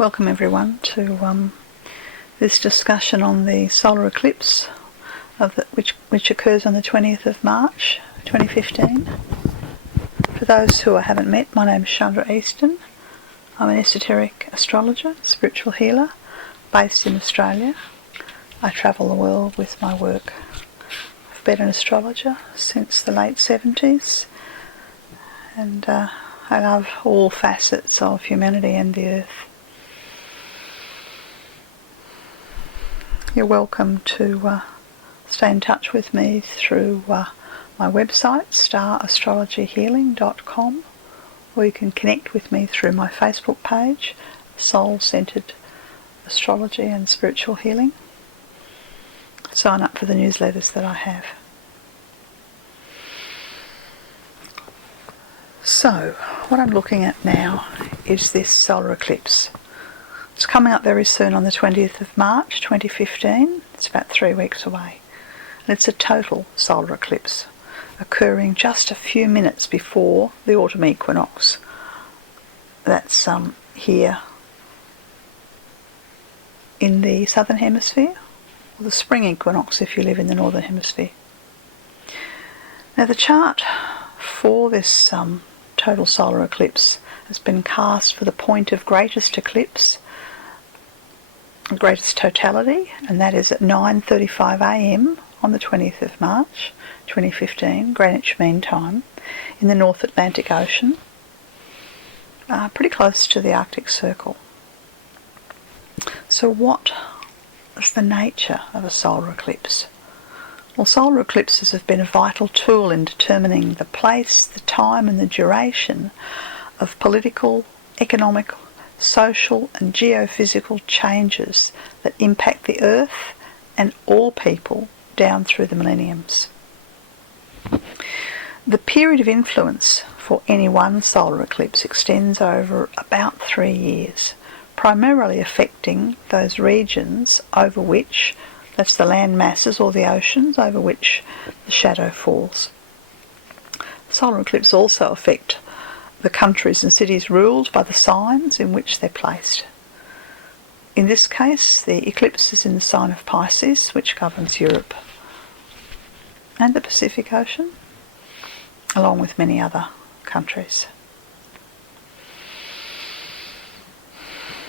Welcome everyone to this discussion on the solar eclipse which occurs on the 20th of March 2015. For those who I haven't met, my name is Chandra Easton. I'm an esoteric astrologer, spiritual healer, based in Australia. I travel the world with my work. I've been an astrologer since the late 70s, and I love all facets of humanity and the earth. You're welcome to stay in touch with me through my website, starastrologyhealing.com, or you can connect with me through my Facebook page, Soul-Centered Astrology and Spiritual Healing. Sign up for the newsletters that I have. So, what I'm looking at now is this solar eclipse. It's coming up very soon on the 20th of March 2015. It's about 3 weeks away. And it's a total solar eclipse, occurring just a few minutes before the autumn equinox. That's here in the southern hemisphere, or the spring equinox if you live in the northern hemisphere. Now the chart for this total solar eclipse has been cast for the point of greatest eclipse, greatest totality, and that is at 9:35 a.m. on the 20th of March 2015, Greenwich Mean Time, in the North Atlantic Ocean, pretty close to the Arctic Circle. So what is the nature of a solar eclipse? Well, solar eclipses have been a vital tool in determining the place, the time and the duration of political, economic, social and geophysical changes that impact the Earth and all people down through the millenniums. The period of influence for any one solar eclipse extends over about 3 years, primarily affecting those regions over which, that's the land masses or the oceans, over which the shadow falls. Solar eclipses also affect the countries and cities ruled by the signs in which they're placed. In this case, the eclipse is in the sign of Pisces, which governs Europe and the Pacific Ocean, along with many other countries.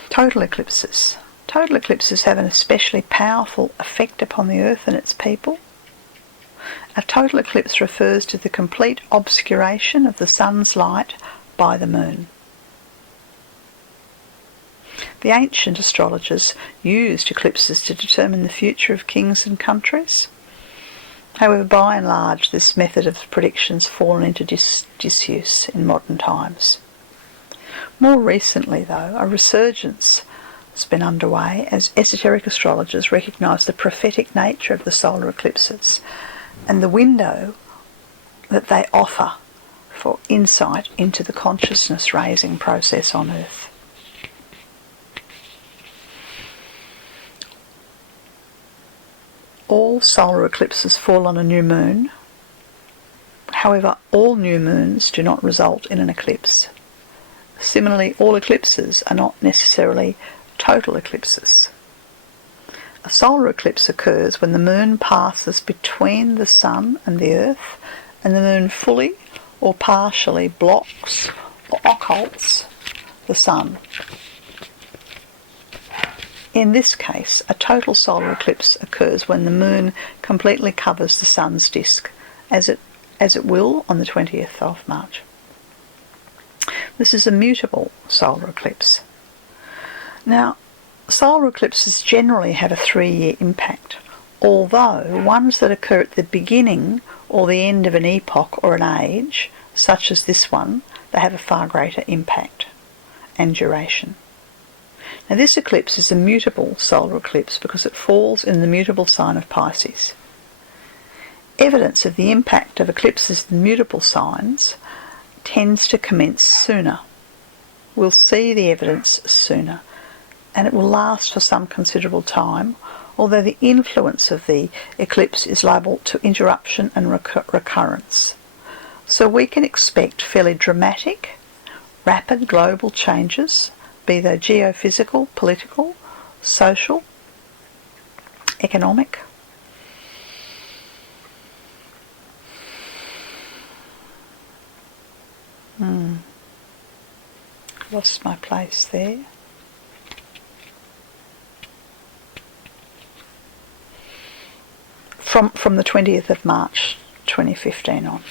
Total eclipses. Total eclipses have an especially powerful effect upon the Earth and its people. A total eclipse refers to the complete obscuration of the sun's light by the moon. The ancient astrologers used eclipses to determine the future of kings and countries. However, by and large, this method of prediction's fallen into disuse in modern times. More recently, though, a resurgence has been underway as esoteric astrologers recognise the prophetic nature of the solar eclipses and the window that they offer for insight into the consciousness raising process on Earth. All solar eclipses fall on a new moon. However, all new moons do not result in an eclipse. Similarly, all eclipses are not necessarily total eclipses. A solar eclipse occurs when the moon passes between the sun and the Earth, and the moon fully or partially blocks or occults the sun. In this case, a total solar eclipse occurs when the moon completely covers the sun's disk, as it will on the 20th of March. This is a mutable solar eclipse. Now, solar eclipses generally have a 3-year impact, although ones that occur at the beginning or the end of an epoch or an age, such as this one, they have a far greater impact and duration. Now this eclipse is a mutable solar eclipse because it falls in the mutable sign of Pisces. Evidence of the impact of eclipses in mutable signs tends to commence sooner. We'll see the evidence sooner, and it will last for some considerable time, although the influence of the eclipse is liable to interruption and recurrence. So we can expect fairly dramatic, rapid global changes be they geophysical, political, social, economic. Lost my place there. From the 20th of March 2015 on.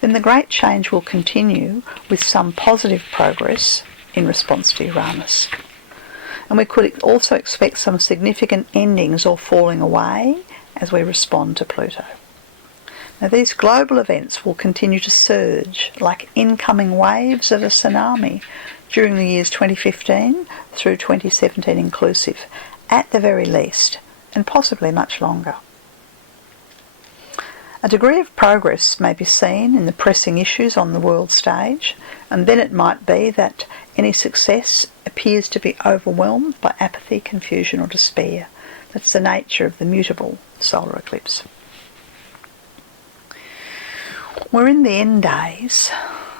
Then the great change will continue with some positive progress in response to Uranus. And we could also expect some significant endings or falling away as we respond to Pluto. Now these global events will continue to surge like incoming waves of a tsunami during the years 2015 through 2017 inclusive, at the very least, and possibly much longer. A degree of progress may be seen in the pressing issues on the world stage, and then it might be that any success appears to be overwhelmed by apathy, confusion or despair. That's the nature of the mutable solar eclipse. We're in the end days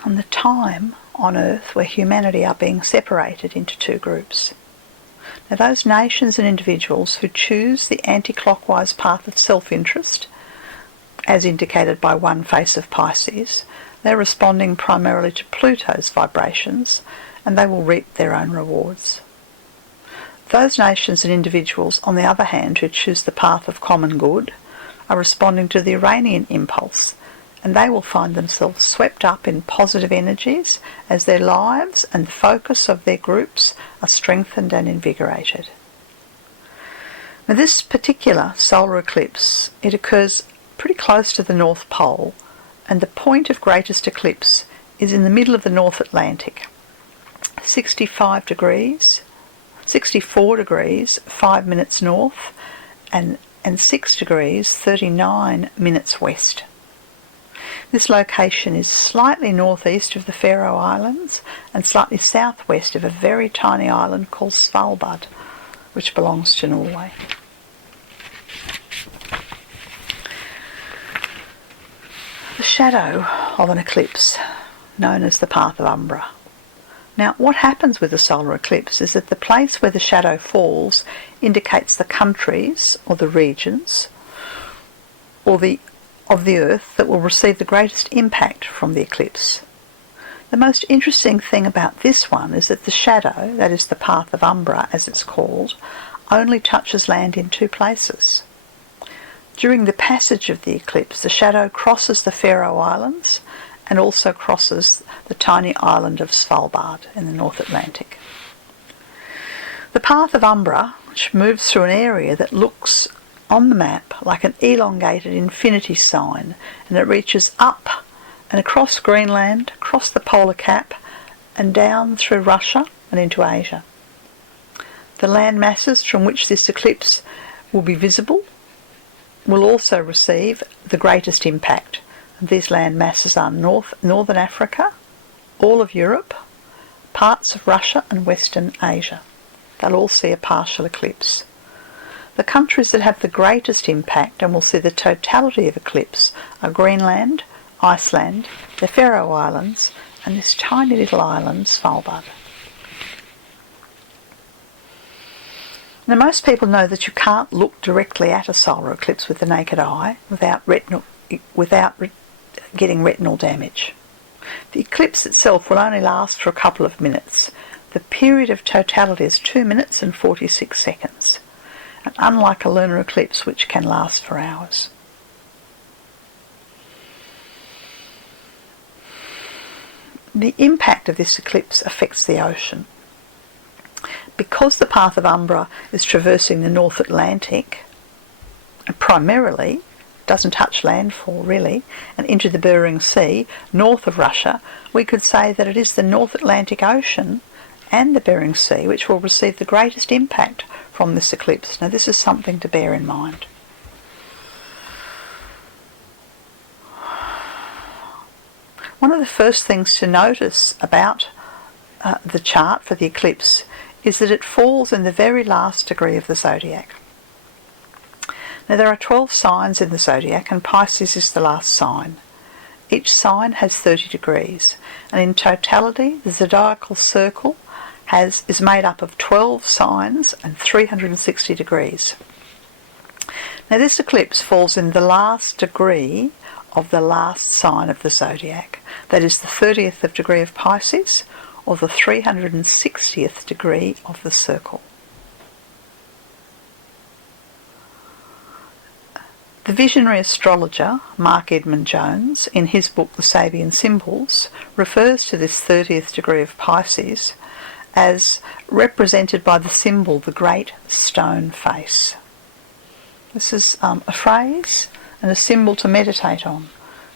and the time on Earth where humanity are being separated into two groups. Now those nations and individuals who choose the anti-clockwise path of self-interest, as indicated by one face of Pisces, they're responding primarily to Pluto's vibrations, and they will reap their own rewards. Those nations and individuals, on the other hand, who choose the path of common good, are responding to the Uranian impulse, and they will find themselves swept up in positive energies as their lives and the focus of their groups are strengthened and invigorated. Now this particular solar eclipse, it occurs pretty close to the North Pole, and the point of greatest eclipse is in the middle of the North Atlantic, 64 degrees, 5 minutes north, and 6 degrees, 39 minutes west. This location is slightly northeast of the Faroe Islands and slightly southwest of a very tiny island called Svalbard, which belongs to Norway. The shadow of an eclipse, known as the path of Umbra. Now, what happens with a solar eclipse is that the place where the shadow falls indicates the countries or the regions of the Earth that will receive the greatest impact from the eclipse. The most interesting thing about this one is that the shadow, that is the path of Umbra as it's called, only touches land in two places. During the passage of the eclipse, the shadow crosses the Faroe Islands and also crosses the tiny island of Svalbard in the North Atlantic. The path of Umbra, which moves through an area that looks on the map like an elongated infinity sign, and it reaches up and across Greenland, across the polar cap, and down through Russia and into Asia. The land masses from which this eclipse will be visible will also receive the greatest impact. These land masses are Northern Africa, all of Europe, parts of Russia and Western Asia. They'll all see a partial eclipse. The countries that have the greatest impact and will see the totality of eclipse are Greenland, Iceland, the Faroe Islands, and this tiny little island, Svalbard. Now, most people know that you can't look directly at a solar eclipse with the naked eye without getting retinal damage. The eclipse itself will only last for a couple of minutes. The period of totality is 2 minutes and 46 seconds, and unlike a lunar eclipse which can last for hours. The impact of this eclipse affects the ocean. Because the path of Umbra is traversing the North Atlantic, and primarily doesn't touch landfall really, and into the Bering Sea, north of Russia, we could say that it is the North Atlantic Ocean and the Bering Sea which will receive the greatest impact from this eclipse. Now this is something to bear in mind. One of the first things to notice about the chart for the eclipse is that it falls in the very last degree of the zodiac. Now there are 12 signs in the zodiac and Pisces is the last sign. Each sign has 30 degrees, and in totality the zodiacal circle is made up of 12 signs and 360 degrees. Now this eclipse falls in the last degree of the last sign of the zodiac, that is the 30th degree of Pisces or the 360th degree of the circle. The visionary astrologer Mark Edmund Jones, in his book The Sabian Symbols, refers to this 30th degree of Pisces as represented by the symbol the Great Stone Face. This is a phrase and a symbol to meditate on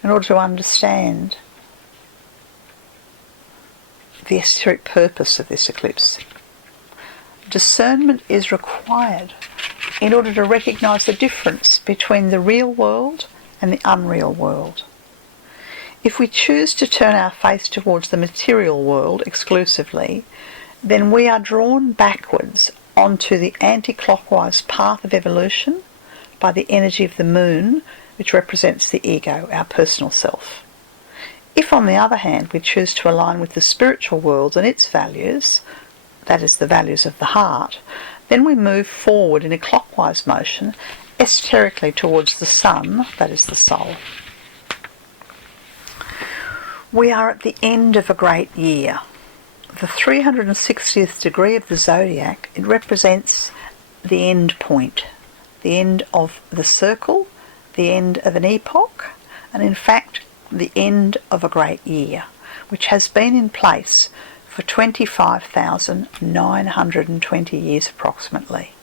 in order to understand the esoteric purpose of this eclipse. Discernment is required in order to recognise the difference between the real world and the unreal world. If we choose to turn our face towards the material world exclusively, then we are drawn backwards onto the anti-clockwise path of evolution by the energy of the moon, which represents the ego, our personal self. If, on the other hand, we choose to align with the spiritual world and its values, that is the values of the heart, then we move forward in a clockwise motion, esoterically towards the sun, that is the soul. We are at the end of a great year. The 360th degree of the zodiac, it represents the end point, the end of the circle, the end of an epoch, and in fact the end of a great year, which has been in place for 25,920 years approximately.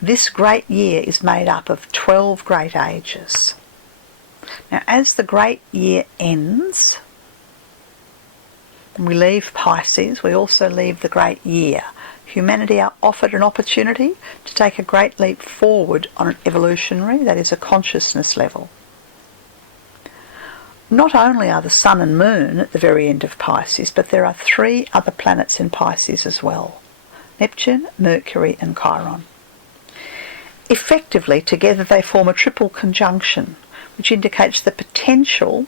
This great year is made up of 12 great ages. Now, as the great year ends, and we leave Pisces, we also leave the great year. Humanity are offered an opportunity to take a great leap forward on an evolutionary, that is a consciousness level. Not only are the sun and moon at the very end of Pisces, but there are 3 other planets in Pisces as well: Neptune, Mercury and Chiron. Effectively, together they form a triple conjunction, which indicates the potential,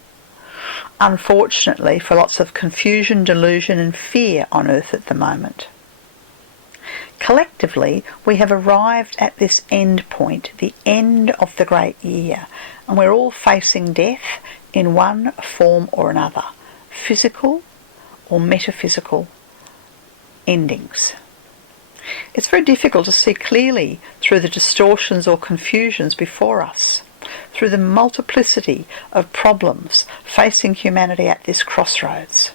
unfortunately, for lots of confusion, delusion and fear on Earth at the moment. Collectively, we have arrived at this end point, the end of the great year, and we're all facing death in one form or another, physical or metaphysical endings. It's very difficult to see clearly through the distortions or confusions before us, through the multiplicity of problems facing humanity at this crossroads.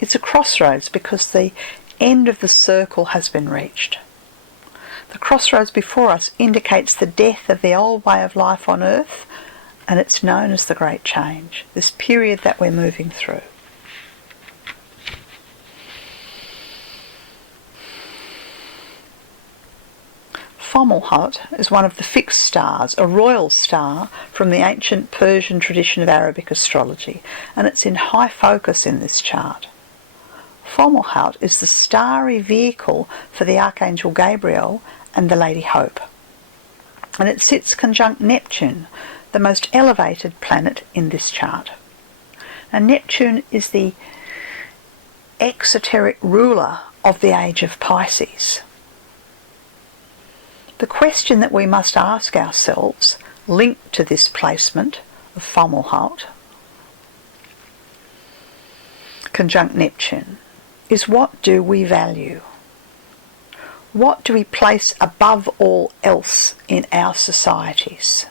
It's a crossroads because the end of the circle has been reached. The crossroads before us indicates the death of the old way of life on Earth, and it's known as the Great Change, this period that we're moving through. Fomalhaut is one of the fixed stars, a royal star from the ancient Persian tradition of Arabic astrology, and it's in high focus in this chart. Fomalhaut is the starry vehicle for the Archangel Gabriel and the Lady Hope, and it sits conjunct Neptune, the most elevated planet in this chart. And Neptune is the exoteric ruler of the age of Pisces. The question that we must ask ourselves, linked to this placement of Fomalhaut, conjunct Neptune, is what do we value? What do we place above all else in our societies?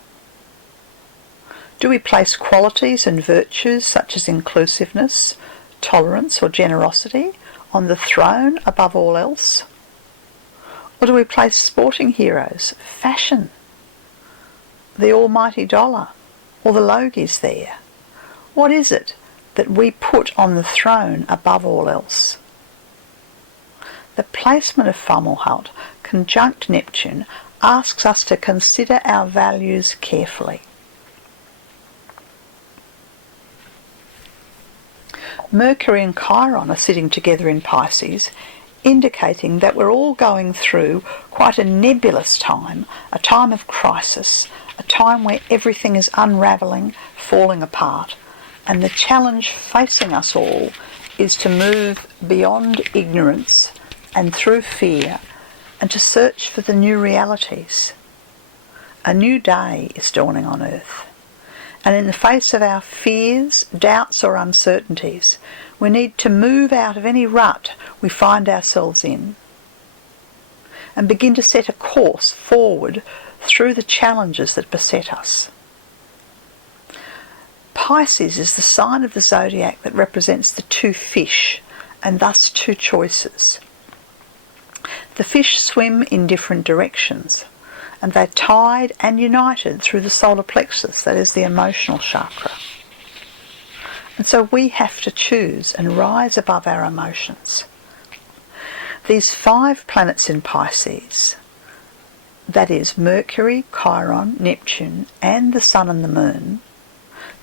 Do we place qualities and virtues such as inclusiveness, tolerance or generosity on the throne above all else? Or do we place sporting heroes, fashion, the almighty dollar, or the logies there? What is it that we put on the throne above all else? The placement of Fomalhaut conjunct Neptune asks us to consider our values carefully. Mercury and Chiron are sitting together in Pisces, indicating that we're all going through quite a nebulous time, a time of crisis, a time where everything is unravelling, falling apart, And the challenge facing us all is to move beyond ignorance and through fear and to search for the new realities. A new day is dawning on earth. And in the face of our fears, doubts or uncertainties, we need to move out of any rut we find ourselves in and begin to set a course forward through the challenges that beset us. Pisces is the sign of the zodiac that represents the two fish and thus two choices. The fish swim in different directions, and they're tied and united through the solar plexus, that is the emotional chakra. And so we have to choose and rise above our emotions. These 5 planets in Pisces, that is Mercury, Chiron, Neptune, and the Sun and the Moon,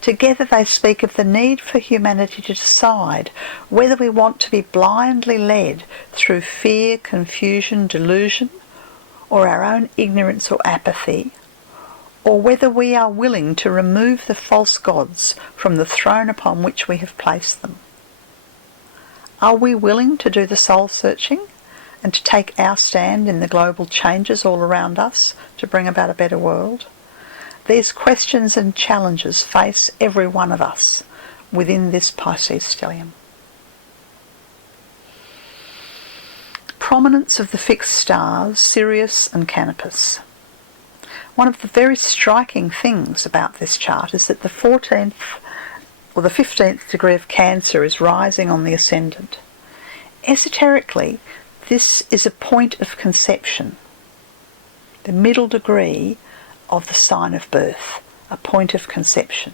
together they speak of the need for humanity to decide whether we want to be blindly led through fear, confusion, delusion, or our own ignorance or apathy, or whether we are willing to remove the false gods from the throne upon which we have placed them. Are we willing to do the soul searching and to take our stand in the global changes all around us to bring about a better world? These questions and challenges face every one of us within this Pisces stellium. Prominence of the fixed stars, Sirius and Canopus. One of the very striking things about this chart is that the 14th or the 15th degree of Cancer is rising on the ascendant. Esoterically, this is a point of conception, the middle degree of the sign of birth, a point of conception.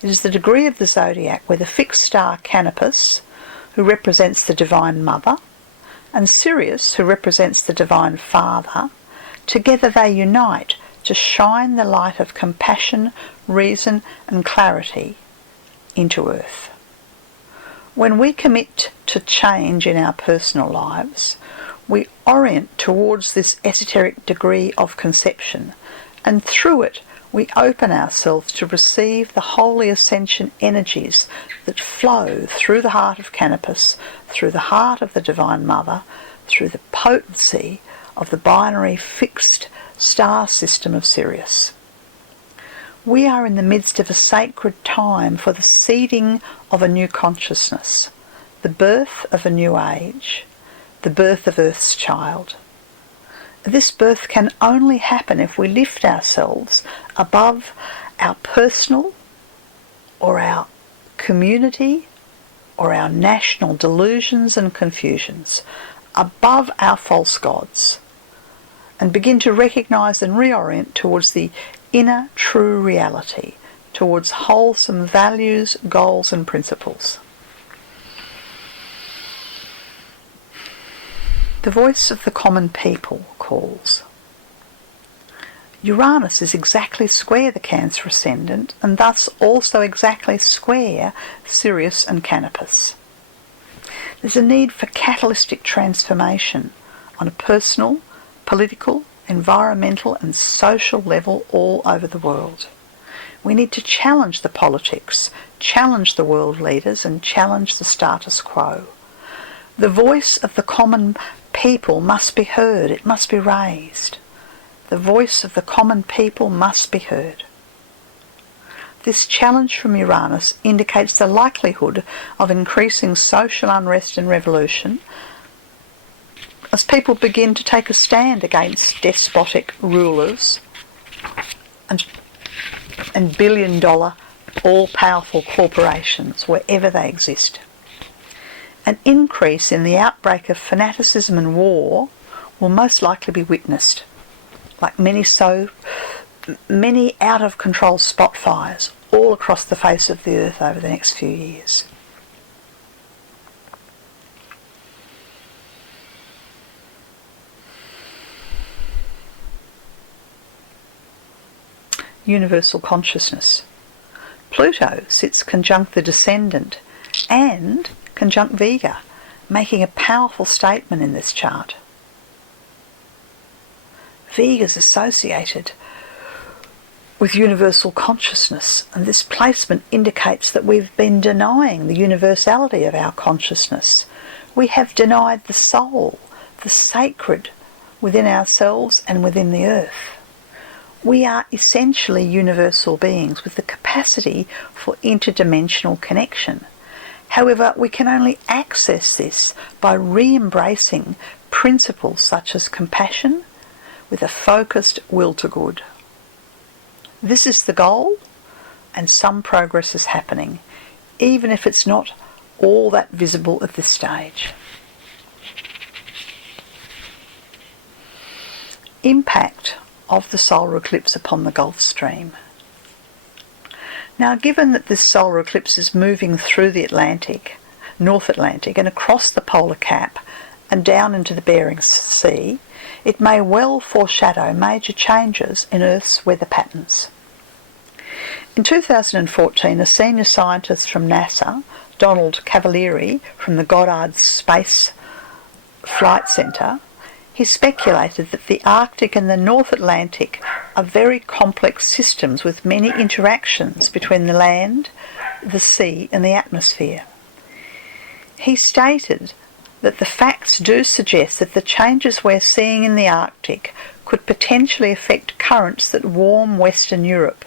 It is the degree of the zodiac where the fixed star Canopus, who represents the Divine Mother, and Sirius, who represents the Divine Father, together they unite to shine the light of compassion, reason and clarity into earth. When we commit to change in our personal lives, we orient towards this esoteric degree of conception, and through it we open ourselves to receive the holy ascension energies that flow through the heart of Canopus, through the heart of the Divine Mother, through the potency of the binary fixed star system of Sirius. We are in the midst of a sacred time for the seeding of a new consciousness, the birth of a new age, the birth of Earth's child. This birth can only happen if we lift ourselves above our personal or our community or our national delusions and confusions, above our false gods, and begin to recognise and reorient towards the inner true reality, towards wholesome values, goals and principles. The voice of the common people calls. Uranus is exactly square the Cancer ascendant, and thus also exactly square Sirius and Canopus. There's a need for catalytic transformation on a personal, political, environmental and social level all over the world. We need to challenge the politics, challenge the world leaders and challenge the status quo. The voice of the common people must be heard, it must be raised. The voice of the common people must be heard. This challenge from Uranus indicates the likelihood of increasing social unrest and revolution as people begin to take a stand against despotic rulers and billion-dollar, all-powerful corporations wherever they exist. An increase in the outbreak of fanaticism and war will most likely be witnessed, like many out-of-control spot fires all across the face of the earth over the next few years. Universal consciousness. Pluto sits conjunct the descendant and conjunct Vega, making a powerful statement in this chart. Vega is associated with universal consciousness, and this placement indicates that we've been denying the universality of our consciousness. We have denied the soul, the sacred within ourselves and within the earth. We are essentially universal beings with the capacity for interdimensional connection. However, we can only access this by re-embracing principles such as compassion with a focused will to good. This is the goal, and some progress is happening, even if it's not all that visible at this stage. Impact of the solar eclipse upon the Gulf Stream. Now, given that this solar eclipse is moving through the Atlantic, North Atlantic, and across the polar cap and down into the Bering Sea, it may well foreshadow major changes in Earth's weather patterns. In 2014, a senior scientist from NASA, Donald Cavalieri from the Goddard Space Flight Center, he speculated that the Arctic and the North Atlantic are very complex systems with many interactions between the land, the sea and the atmosphere. He stated that the facts do suggest that the changes we're seeing in the Arctic could potentially affect currents that warm Western Europe,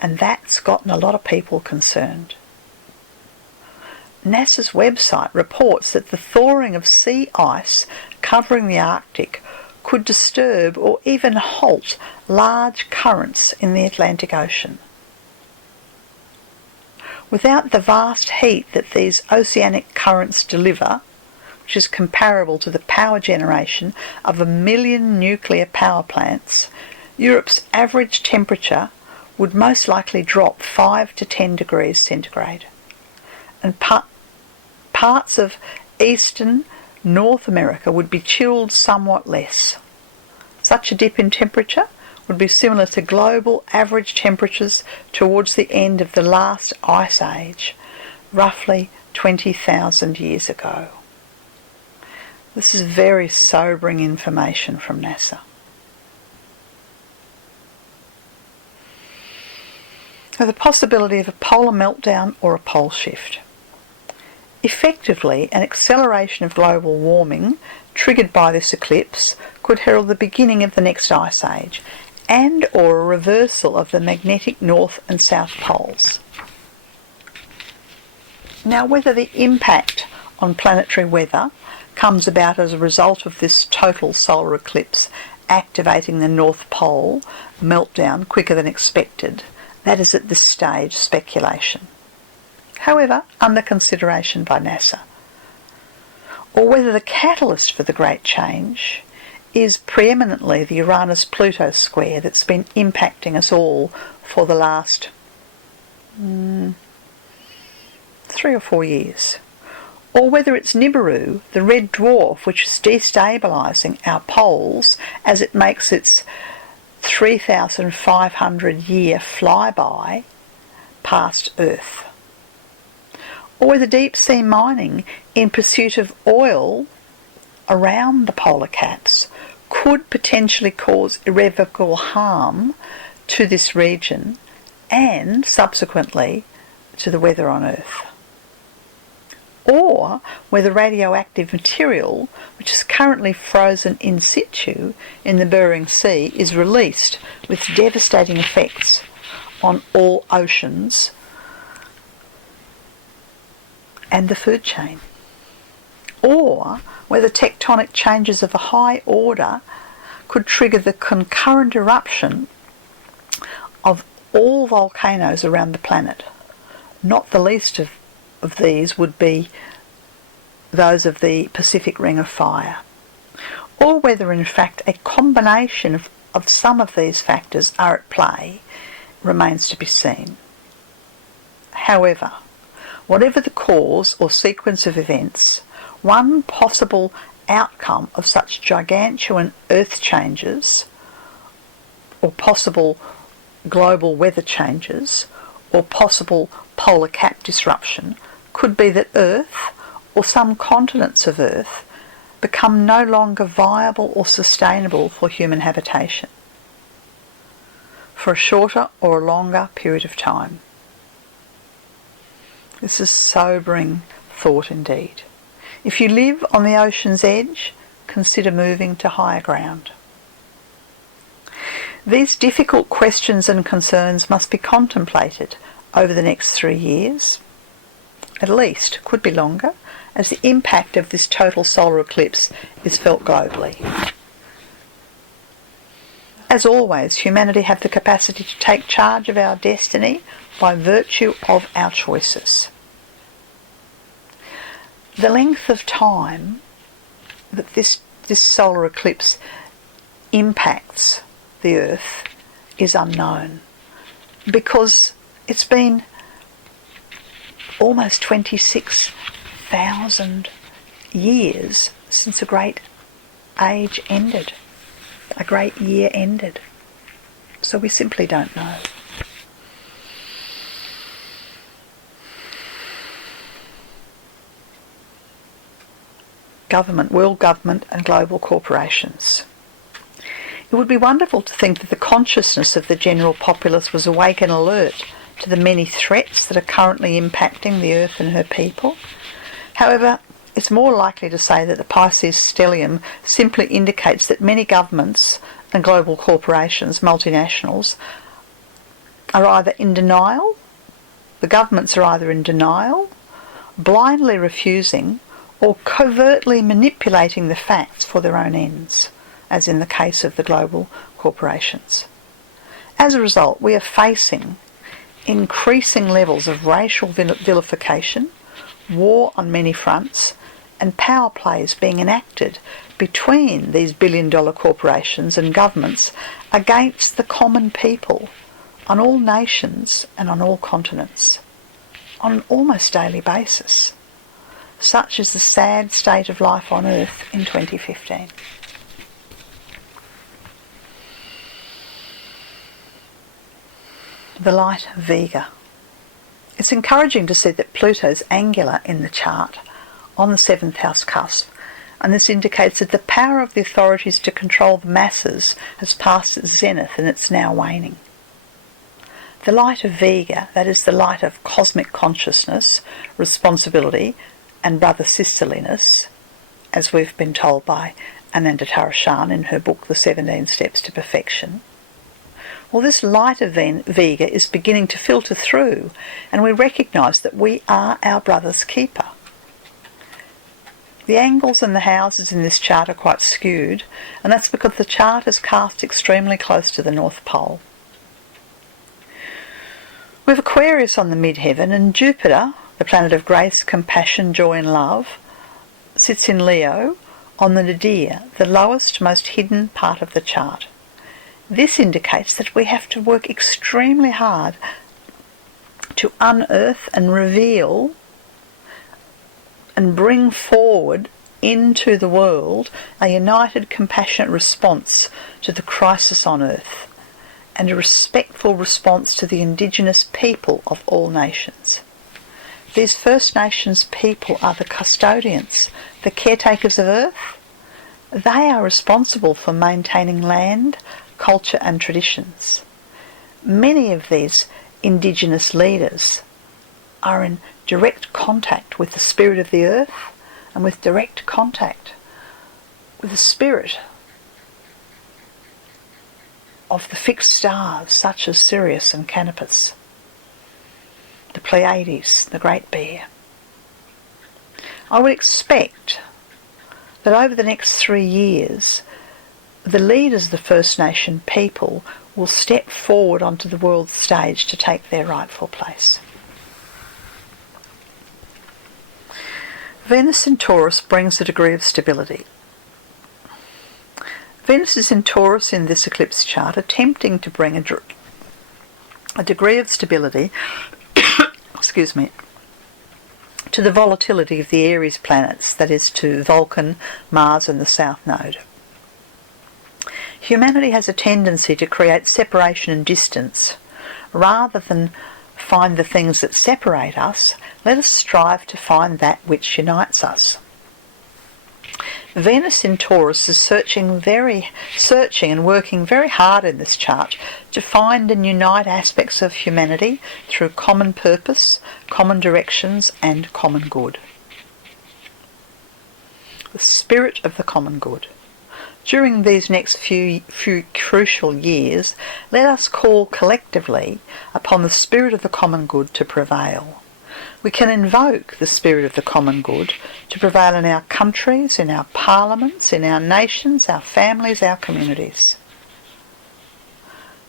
and that's gotten a lot of people concerned. NASA's website reports that the thawing of sea ice covering the Arctic could disturb or even halt large currents in the Atlantic Ocean. Without the vast heat that these oceanic currents deliver, which is comparable to the power generation of 1 million nuclear power plants, Europe's average temperature would most likely drop 5 to 10 degrees centigrade. And parts of eastern North America would be chilled somewhat less. Such a dip in temperature would be similar to global average temperatures towards the end of the last ice age, roughly 20,000 years ago. This is very sobering information from NASA. So the possibility of a polar meltdown or a pole shift. Effectively, an acceleration of global warming triggered by this eclipse could herald the beginning of the next ice age and or a reversal of the magnetic north and south poles. Now, whether the impact on planetary weather comes about as a result of this total solar eclipse activating the North Pole meltdown quicker than expected, that is at this stage speculation. However, under consideration by NASA. Or whether the catalyst for the great change is preeminently the Uranus-Pluto square that's been impacting us all for the last 3 or 4 years. Or whether it's Nibiru, the red dwarf, which is destabilising our poles as it makes its 3,500-year flyby past Earth. Or whether deep-sea mining in pursuit of oil around the polar caps could potentially cause irrevocable harm to this region and, subsequently, to the weather on Earth. Or whether radioactive material, which is currently frozen in situ in the Bering Sea, is released with devastating effects on all oceans and the food chain. Or whether tectonic changes of a high order could trigger the concurrent eruption of all volcanoes around the planet. Not the least of these would be those of the Pacific Ring of Fire. Or whether in fact a combination of some of these factors are at play remains to be seen. However, whatever the cause or sequence of events, one possible outcome of such gigantuan earth changes, or possible global weather changes, or possible polar cap disruption, could be that Earth, or some continents of Earth, become no longer viable or sustainable for human habitation. for a shorter or a longer period of time. This is sobering thought indeed. If you live on the ocean's edge, consider moving to higher ground. These difficult questions and concerns must be contemplated over the next 3 years, at least, could be longer, as the impact of this total solar eclipse is felt globally. As always, humanity have the capacity to take charge of our destiny by virtue of our choices. The length of time that this solar eclipse impacts the Earth is unknown, because it's been almost 26,000 years since a great age ended, a great year ended. So we simply don't know. Government, world government and global corporations. It would be wonderful to think that the consciousness of the general populace was awake and alert to the many threats that are currently impacting the Earth and her people. However, it's more likely to say that the Pisces stellium simply indicates that many governments and global corporations, multinationals, are either in denial, the governments are either in denial, blindly refusing, or covertly manipulating the facts for their own ends, as in the case of the global corporations. As a result, we are facing increasing levels of racial vilification, war on many fronts, and power plays being enacted between these billion-dollar corporations and governments against the common people on all nations and on all continents, on an almost daily basis. Such is the sad state of life on Earth in 2015. The light Vega. It's encouraging to see that Pluto's angular in the chart on the 7th house cusp, and this indicates that the power of the authorities to control the masses has passed its zenith and it's now waning. The light of Vega, that is the light of cosmic consciousness, responsibility and brother-sisterliness, as we've been told by Ananda Tarashan in her book The 17 Steps to Perfection. Well, this light of Vega is beginning to filter through, and we recognise that we are our brother's keeper. The angles and the houses in this chart are quite skewed, and that's because the chart is cast extremely close to the North Pole. We have Aquarius on the midheaven, and Jupiter, the planet of grace, compassion, joy and love, sits in Leo on the nadir, the lowest, most hidden part of the chart. This indicates that we have to work extremely hard to unearth and reveal and bring forward into the world a united, compassionate response to the crisis on Earth, and a respectful response to the indigenous people of all nations. These First Nations people are the custodians, the caretakers of Earth. They are responsible for maintaining land, culture and traditions. Many of these Indigenous leaders are in direct contact with the spirit of the earth and with direct contact with the spirit of the fixed stars such as Sirius and Canopus, the Pleiades, the Great Bear. I would expect that over the next 3 years the leaders of the First Nation people will step forward onto the world stage to take their rightful place. Venus in Taurus brings a degree of stability. Venus is in Taurus in this eclipse chart, attempting to bring a degree of stability excuse me, to the volatility of the Aries planets, that is to Vulcan, Mars and the South Node. Humanity has a tendency to create separation and distance. Rather than find the things that separate us, let us strive to find that which unites us. Venus in Taurus is searching and working very hard in this chart to find and unite aspects of humanity through common purpose, common directions and common good. The spirit of the common good. During these next few crucial years, let us call collectively upon the spirit of the common good to prevail. We can invoke the spirit of the common good to prevail in our countries, in our parliaments, in our nations, our families, our communities.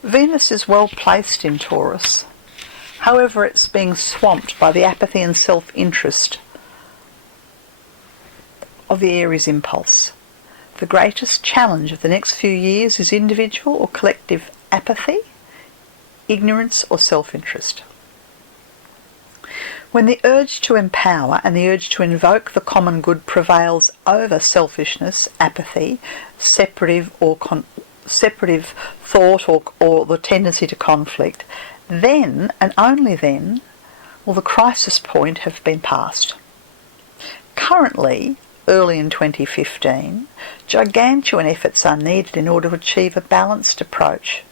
Venus is well placed in Taurus. However, it's being swamped by the apathy and self-interest of the Aries impulse. The greatest challenge of the next few years is individual or collective apathy, ignorance or self-interest. When the urge to empower and the urge to invoke the common good prevails over selfishness, apathy, separative thought or the tendency to conflict, then and only then will the crisis point have been passed. Currently, early in 2015, gargantuan efforts are needed in order to achieve a balanced approach.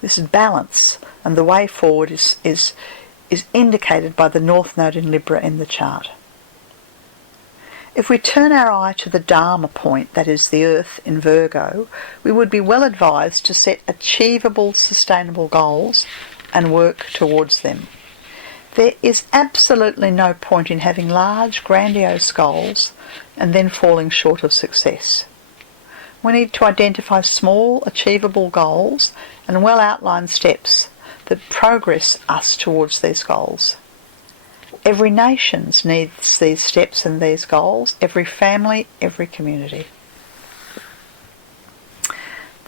This balance and the way forward is indicated by the North Node in Libra in the chart. If we turn our eye to the Dharma point, that is the Earth in Virgo, we would be well advised to set achievable, sustainable goals and work towards them. There is absolutely no point in having large, grandiose goals and then falling short of success. We need to identify small, achievable goals and well-outlined steps that progress us towards these goals. Every nation needs these steps and these goals, every family, every community.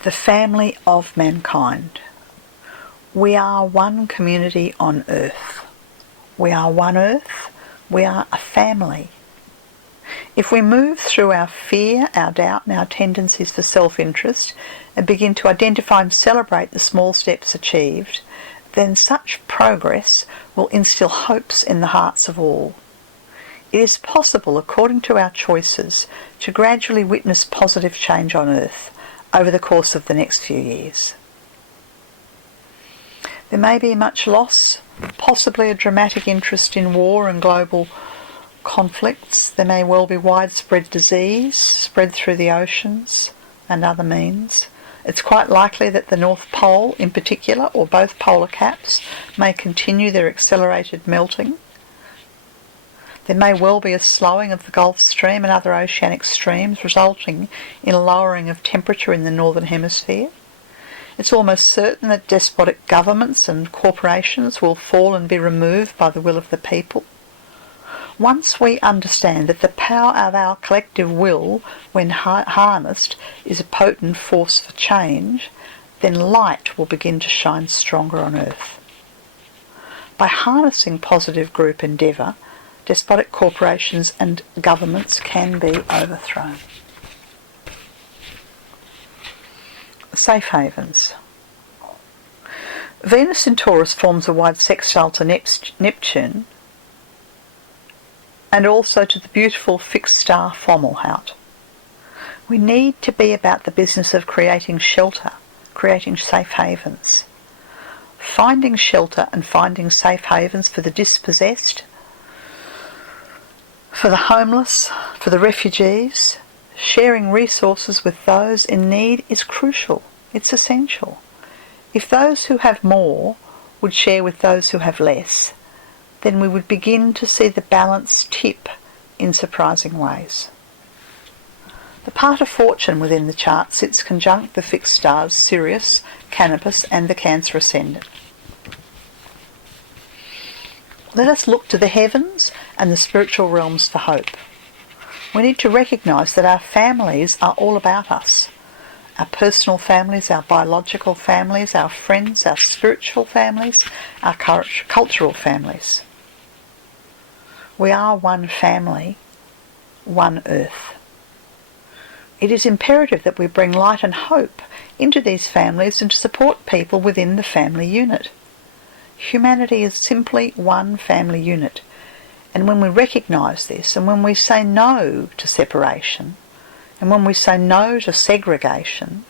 The family of mankind. We are one community on Earth. We are one Earth. We are a family. If we move through our fear, our doubt and our tendencies for self-interest and begin to identify and celebrate the small steps achieved, then such progress will instill hopes in the hearts of all. It is possible, according to our choices, to gradually witness positive change on Earth over the course of the next few years. There may be much loss, possibly a dramatic interest in war and global conflicts. There may well be widespread disease spread through the oceans and other means. It's quite likely that the North Pole in particular, or both polar caps, may continue their accelerated melting. There may well be a slowing of the Gulf Stream and other oceanic streams, resulting in a lowering of temperature in the Northern Hemisphere. It's almost certain that despotic governments and corporations will fall and be removed by the will of the people. Once we understand that the power of our collective will, when harnessed, is a potent force for change, then light will begin to shine stronger on Earth. By harnessing positive group endeavour, despotic corporations and governments can be overthrown. Safe havens. Venus in Taurus forms a wide sextile to Neptune and also to the beautiful fixed star Fomalhaut. We need to be about the business of creating shelter, creating safe havens. Finding shelter and finding safe havens for the dispossessed, for the homeless, for the refugees, sharing resources with those in need is crucial. It's essential. If those who have more would share with those who have less, then we would begin to see the balance tip in surprising ways. The part of fortune within the chart sits conjunct the fixed stars Sirius, Canopus and the Cancer Ascendant. Let us look to the heavens and the spiritual realms for hope. We need to recognise that our families are all about us. Our personal families, our biological families, our friends, our spiritual families, our cultural families. We are one family, one Earth. It is imperative that we bring light and hope into these families and to support people within the family unit. Humanity is simply one family unit, and when we recognise this and when we say no to separation, and when we say no to segregation,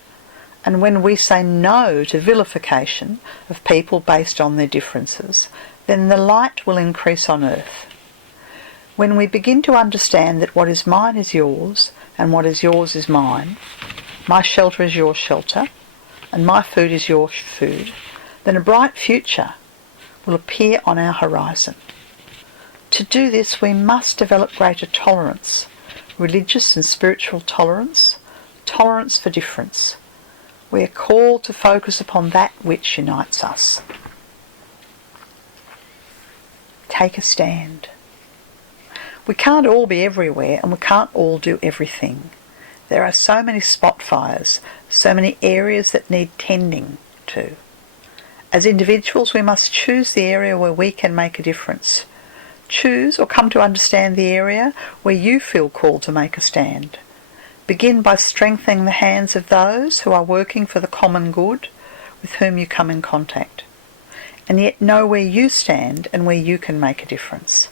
and when we say no to vilification of people based on their differences, then the light will increase on earth. When we begin to understand that what is mine is yours, and what is yours is mine, my shelter is your shelter, and my food is your food, then a bright future will appear on our horizon. To do this, we must develop greater tolerance, religious and spiritual tolerance, tolerance for difference. We are called to focus upon that which unites us. Take a stand. We can't all be everywhere, and we can't all do everything. There are so many spot fires, so many areas that need tending to. As individuals, we must choose the area where we can make a difference. Choose or come to understand the area where you feel called to make a stand. Begin by strengthening the hands of those who are working for the common good with whom you come in contact, and yet know where you stand and where you can make a difference.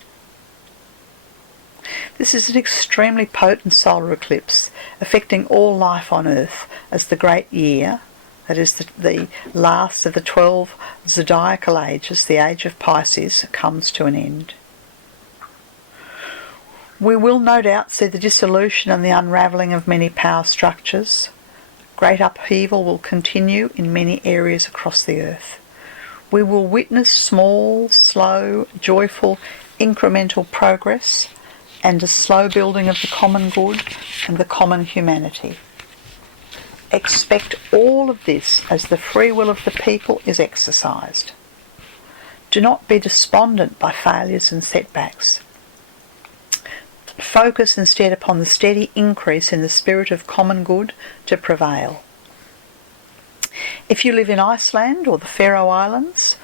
This is an extremely potent solar eclipse, affecting all life on Earth as the great year, that is the last of the 12 zodiacal ages, the age of Pisces, comes to an end. We will no doubt see the dissolution and the unravelling of many power structures. Great upheaval will continue in many areas across the earth. We will witness small, slow, joyful, incremental progress and a slow building of the common good and the common humanity. Expect all of this as the free will of the people is exercised. Do not be despondent by failures and setbacks. Focus instead upon the steady increase in the spirit of common good to prevail. If you live in Iceland or the Faroe Islands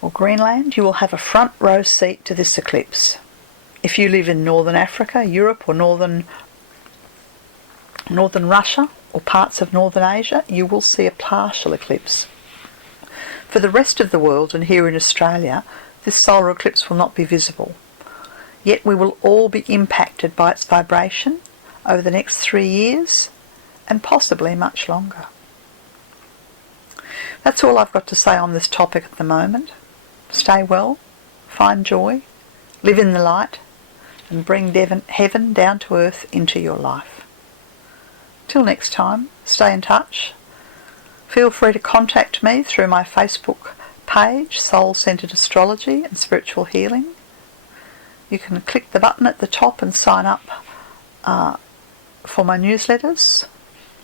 or Greenland, you will have a front row seat to this eclipse. If you live in northern Africa, Europe or northern Russia or parts of northern Asia, you will see a partial eclipse. For the rest of the world and here in Australia, this solar eclipse will not be visible. Yet we will all be impacted by its vibration over the next 3 years and possibly much longer. That's all I've got to say on this topic at the moment. Stay well, find joy, live in the light, and bring heaven down to earth into your life. Till next time, stay in touch. Feel free to contact me through my Facebook page, Soul Centered Astrology and Spiritual Healing. You can click the button at the top and sign up for my newsletters,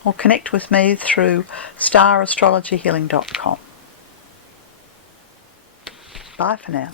or connect with me through starastrologyhealing.com. Bye for now.